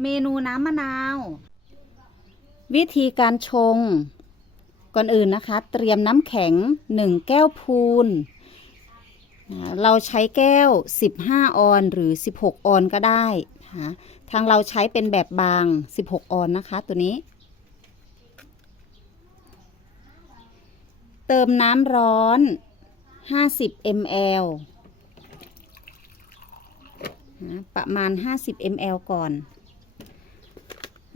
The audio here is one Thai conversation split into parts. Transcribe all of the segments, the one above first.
เมนูน้ำมะนาว วิธีการชง ก่อนอื่นนะคะ เตรียมน้ำแข็ง1แก้วพูน เราใช้แก้ว 15 ออนหรือ 16 ออนก็ได้นะคะทางเราใช้เป็นแบบบาง 16 ออนนะคะ ตัวนี้ เติมน้ำร้อน 50 ml ประมาณ 50 ml ก่อน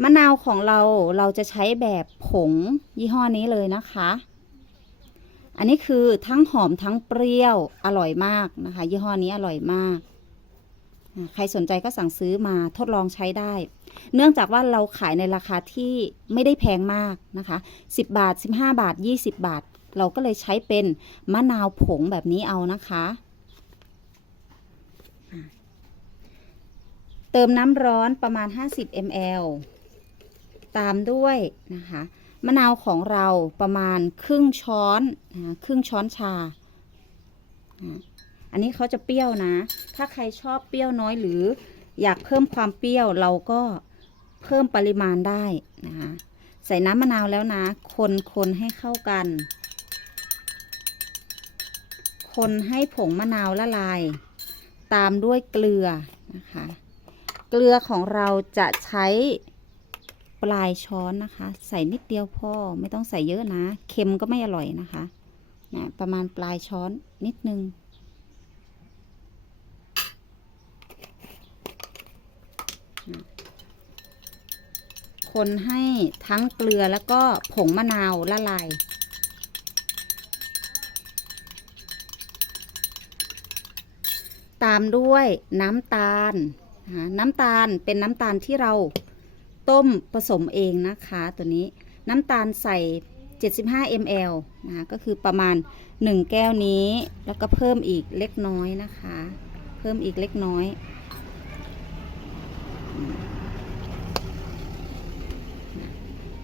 มะนาวของเราเราจะใช้แบบผงยี่ห้อนี้เลยนะคะ อันนี้คือทั้งหอมทั้งเปรี้ยวอร่อยมากนะคะ ยี่ห้อนี้อร่อยมาก ใครสนใจก็สั่งซื้อมาทดลองใช้ได้ เนื่องจากว่าเราขายในราคาที่ไม่ได้แพงมากนะคะ 10 บาท 15 บาท 20 บาท เราก็เลยใช้เป็นมะนาวผงแบบนี้เอานะคะ เติมน้ำร้อนประมาณ 50 ml ตามด้วยนะคะมะนาวของเราประมาณครึ่งช้อนนะครึ่งช้อนชา อันนี้เขาจะเปรี้ยวนะ ถ้าใครชอบเปรี้ยวน้อยหรืออยากเพิ่มความเปรี้ยวเราก็เพิ่มปริมาณได้นะคะใส่น้ำมะนาวแล้วนะ คนคนให้เข้ากัน คนให้ผงมะนาวละลาย ตามด้วยเกลือนะคะ เกลือของเราจะใช้ ลายช้อนนะคะ ใส่นิดเดียวพอไม่ต้องใส่เยอะนะ เค็มก็ไม่อร่อยนะคะนะประมาณปลายช้อนนิดนึง คนให้ทั้งเกลือแล้วก็ผงมะนาวละลายตามด้วยน้ำตาล น้ำตาลเป็นน้ำตาลที่เรา ต้มผสมเองนะคะตัวนี้น้ำตาลใส่ 75 ml นะคะก็คือประมาณ 1 แก้วนี้ แล้วก็เพิ่มอีกเล็กน้อยนะคะ เพิ่มอีกเล็กน้อย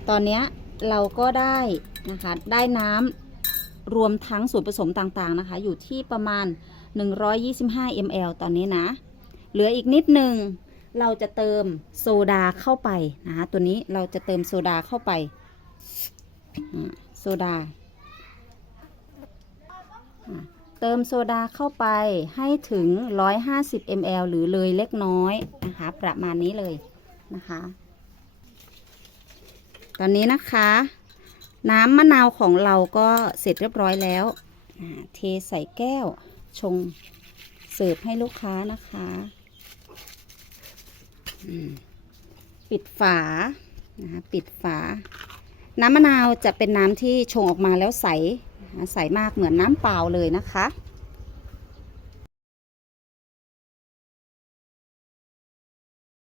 ตอนนี้เราก็ได้นะคะ ได้น้ำรวมทั้งส่วนผสมต่างๆนะคะ อยู่ที่ประมาณ 125 ml ตอนนี้นะ เหลืออีกนิดหนึ่ง เราจะเติมโซดาเข้าไปนะคะตัวนี้เราจะเติมโซดาเข้าไปโซดา เติมโซดาเข้าไปให้ถึง 150 ml หรือเลยเล็กน้อยนะคะประมาณนี้เลยนะคะ ตอนนี้นะคะ น้ำมะนาวของเราก็เสร็จเรียบร้อยแล้ว เทใส่แก้วชงเสิร์ฟให้ลูกค้านะคะ ปิดฝานะคะปิดฝา น้ำมะนาวจะเป็นน้ำที่ชงออกมาแล้วใสใสมากเหมือนน้ำเปล่าเลยนะคะ